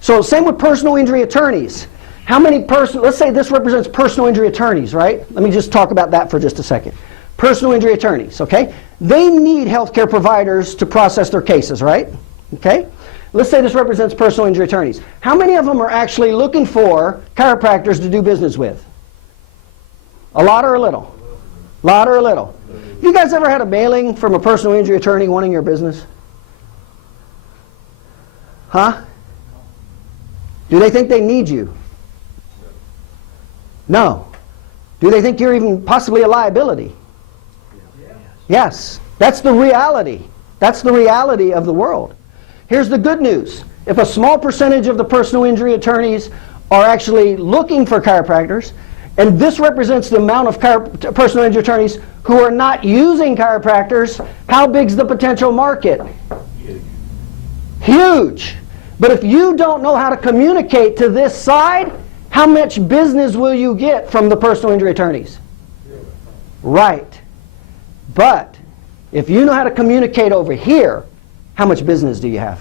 So same with personal injury attorneys. How many let's say this represents personal injury attorneys, right? Let me just talk about that for just a second. Personal injury attorneys, okay? They need healthcare providers to process their cases, right? Okay? Let's say this represents personal injury attorneys. How many of them are actually looking for chiropractors to do business with? A lot or a little? A lot or a little? Have you guys ever had a mailing from a personal injury attorney wanting your business? Huh? Do they think they need you? No. Do they think you're even possibly a liability? Yes. That's the reality. That's the reality of the world. Here's the good news. If a small percentage of the personal injury attorneys are actually looking for chiropractors, and this represents the amount of personal injury attorneys who are not using chiropractors, how big's the potential market? Huge. But if you don't know how to communicate to this side, how much business will you get from the personal injury attorneys? Right. But if you know how to communicate over here, how much business do you have?